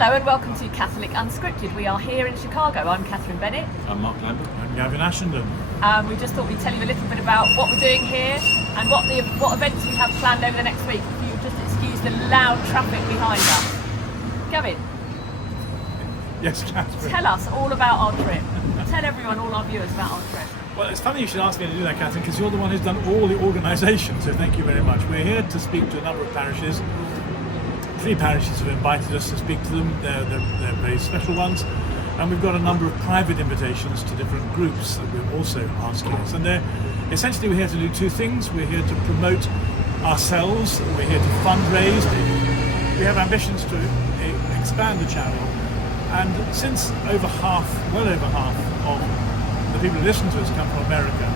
Hello and welcome to Catholic Unscripted. We are here in Chicago. I'm Catherine Bennett. I'm Mark Lambert. I'm Gavin Ashenden. We just thought we'd tell you a little bit about what we're doing here and what events we have planned over the next week. If you just excuse the loud traffic behind us. Gavin, Yes, Catherine. tell us all about our trip. Tell everyone, all our viewers, about our trip. Well, it's funny you should ask me to do that, Catherine, because you're the one who's done all the organisation, so thank you very much. We're here to speak to a number of parishes. 3 parishes have invited us to speak to them. They're very special ones. And we've got a number of private invitations to different groups that we're also asking us. And essentially we're here to do 2 things. We're here to promote ourselves. We're here to fundraise. We have ambitions to expand the channel. And since well over half of the people who listen to us come from America,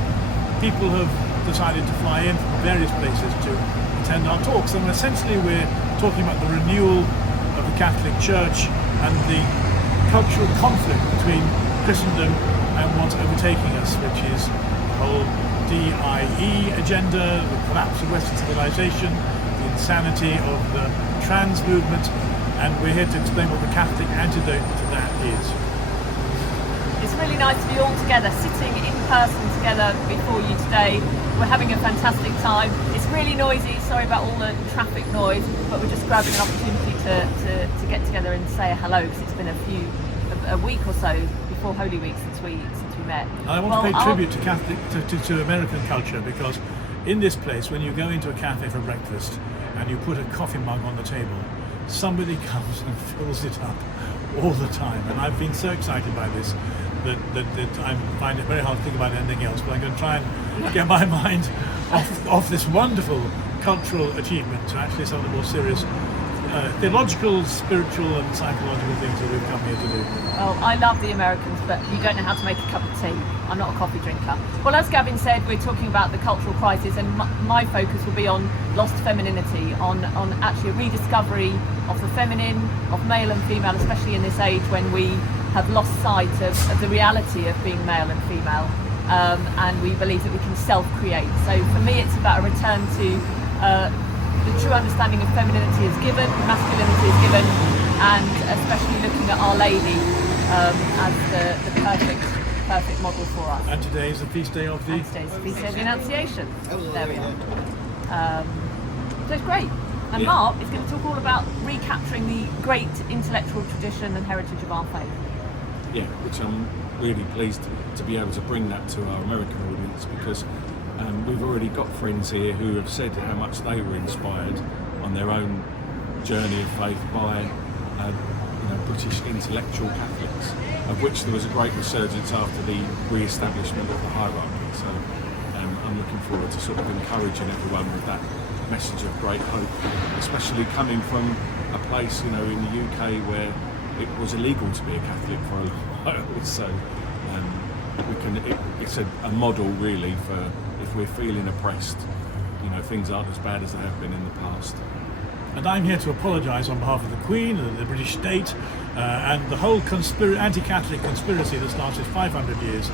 people have decided to fly in from various places to attend our talks. And essentially we're talking about the renewal of the Catholic Church and the cultural conflict between Christendom and what's overtaking us, which is the whole DIE agenda, the collapse of Western civilization, the insanity of the trans movement, and we're here to explain what the Catholic antidote to that is. It's really nice to be all together, sitting in person together before you today. We're having a fantastic time. It's really noisy, sorry about all the traffic noise, but we're just grabbing an opportunity to get together and say a hello, because it's been a week or so before Holy Week since we met. I want to pay tribute to Catholic to American culture, because in this place, when you go into a cafe for breakfast and you put a coffee mug on the table, somebody comes and fills it up all the time. And I've been so excited by this that I find it very hard to think about anything else, but I'm going to try and get my mind off this wonderful cultural achievement to actually some of the more serious theological, spiritual and psychological things that we've come here to do. Well, I love the Americans, but you don't know how to make a cup of tea. I'm not a coffee drinker. Well, as Gavin said, we're talking about the cultural crisis, and my focus will be on lost femininity, on actually a rediscovery of the feminine, of male and female, especially in this age when we have lost sight of the reality of being male and female, and we believe that we can self-create. So for me, it's about a return to the true understanding of femininity is given, masculinity is given, and especially looking at Our Lady as the perfect model for us. And today is the feast day of the... Today's the feast day of the Annunciation. There we are. So it's great. And Yeah. Mark is going to talk all about recapturing the great intellectual tradition and heritage of our faith. Yeah, which I'm really pleased to be able to bring that to our American audience, because we've already got friends here who have said how much they were inspired on their own journey of faith by British intellectual Catholics, of which there was a great resurgence after the re-establishment of the hierarchy. So I'm looking forward to sort of encouraging everyone with that message of great hope, especially coming from a place, in the UK where it was illegal to be a Catholic for a while. So it's a model really for if we're feeling oppressed, things aren't as bad as they have been in the past. And I'm here to apologise on behalf of the Queen and the British state and the whole anti-Catholic conspiracy that's lasted 500 years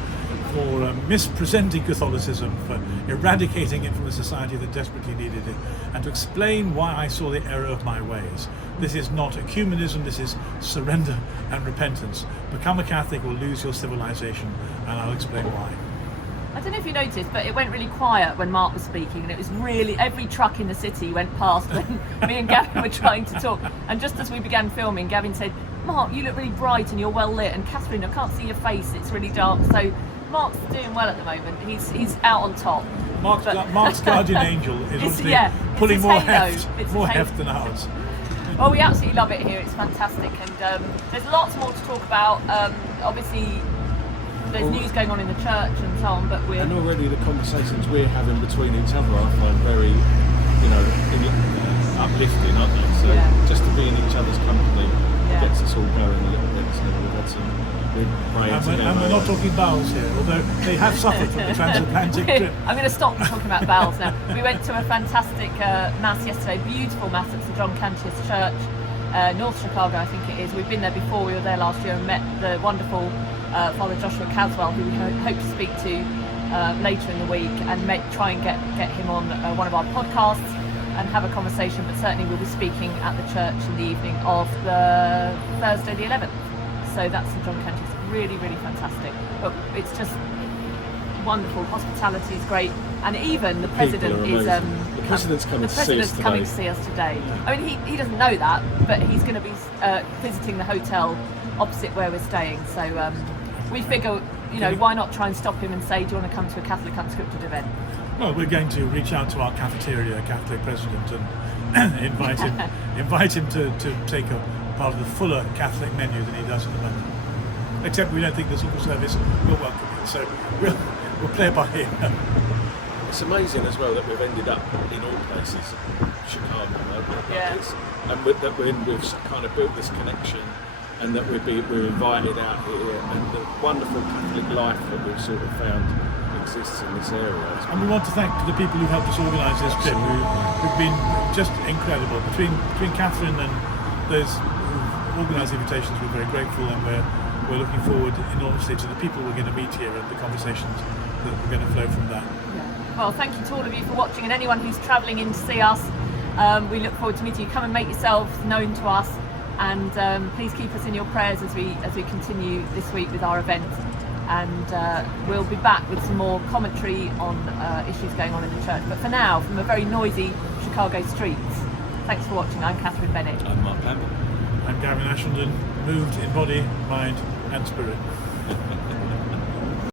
for mispresenting Catholicism, for eradicating it from a society that desperately needed it, and to explain why I saw the error of my ways. This is not ecumenism, this is surrender and repentance. Become a Catholic or lose your civilization, and I'll explain why. I don't know if you noticed, but it went really quiet when Mark was speaking, and it was really, every truck in the city went past when me and Gavin were trying to talk. And just as we began filming, Gavin said, "Mark, you look really bright and you're well lit, and Catherine, I can't see your face, it's really dark." So Mark's doing well at the moment. He's out on top. Mark's guardian angel is obviously pulling it's more halo. heft than ours. Well, we absolutely love it here. It's fantastic, and there's lots more to talk about. Obviously, there's news going on in the church and so on, but And already the conversations we're having between each other I find very, uplifting, aren't they? So just to be in each other's company gets us all going a little bit. So we've had some good prayers. And we're not talking bowels here, although they have suffered from the transatlantic trip. I'm going to stop talking about bowels now. We went to a fantastic mass yesterday, beautiful mass at St John Cantius Church, North Chicago, I think it is. We've been there before. We were there last year and met the wonderful Father Joshua Caswell, who we hope to speak to later in the week, and try and get him on one of our podcasts. and have a conversation, but certainly we'll be speaking at the church in the evening of the Thursday the 11th. So that's St John County. It's really, really fantastic. But it's just wonderful. Hospitality is great, and even the president People are is. amazing. The president's coming to see us coming today. to see us today. I mean, he doesn't know that, but he's going to be visiting the hotel opposite where we're staying. So we figure, why not try and stop him and say, do you want to come to a Catholic Unscripted event? Well, we're going to reach out to our cafeteria Catholic president and invite him to take a part of the fuller Catholic menu than he does at the moment. Except we don't think the civil service will welcome it, so we'll play it by ear. It's amazing as well that we've ended up in all places, Chicago, Yeah. and that we've kind of built this connection, and that we're invited out here, and the wonderful Catholic life that we've sort of found exists in this area. And we want to thank the people who helped us organise this trip, who've been just incredible. Between Catherine and those who organised the invitations, we're very grateful, and we're looking forward enormously to the people we're going to meet here and the conversations that we're going to flow from that. Well, thank you to all of you for watching, and anyone who's travelling in to see us. We look forward to meeting you. Come and make yourselves known to us, and please keep us in your prayers as we continue this week with our event. And we'll be back with some more commentary on issues going on in the church. But for now, from a very noisy Chicago streets, thanks for watching. I'm Catherine Bennett. I'm Mark Campbell. I'm Gavin Ashenden, moved in body, mind and spirit.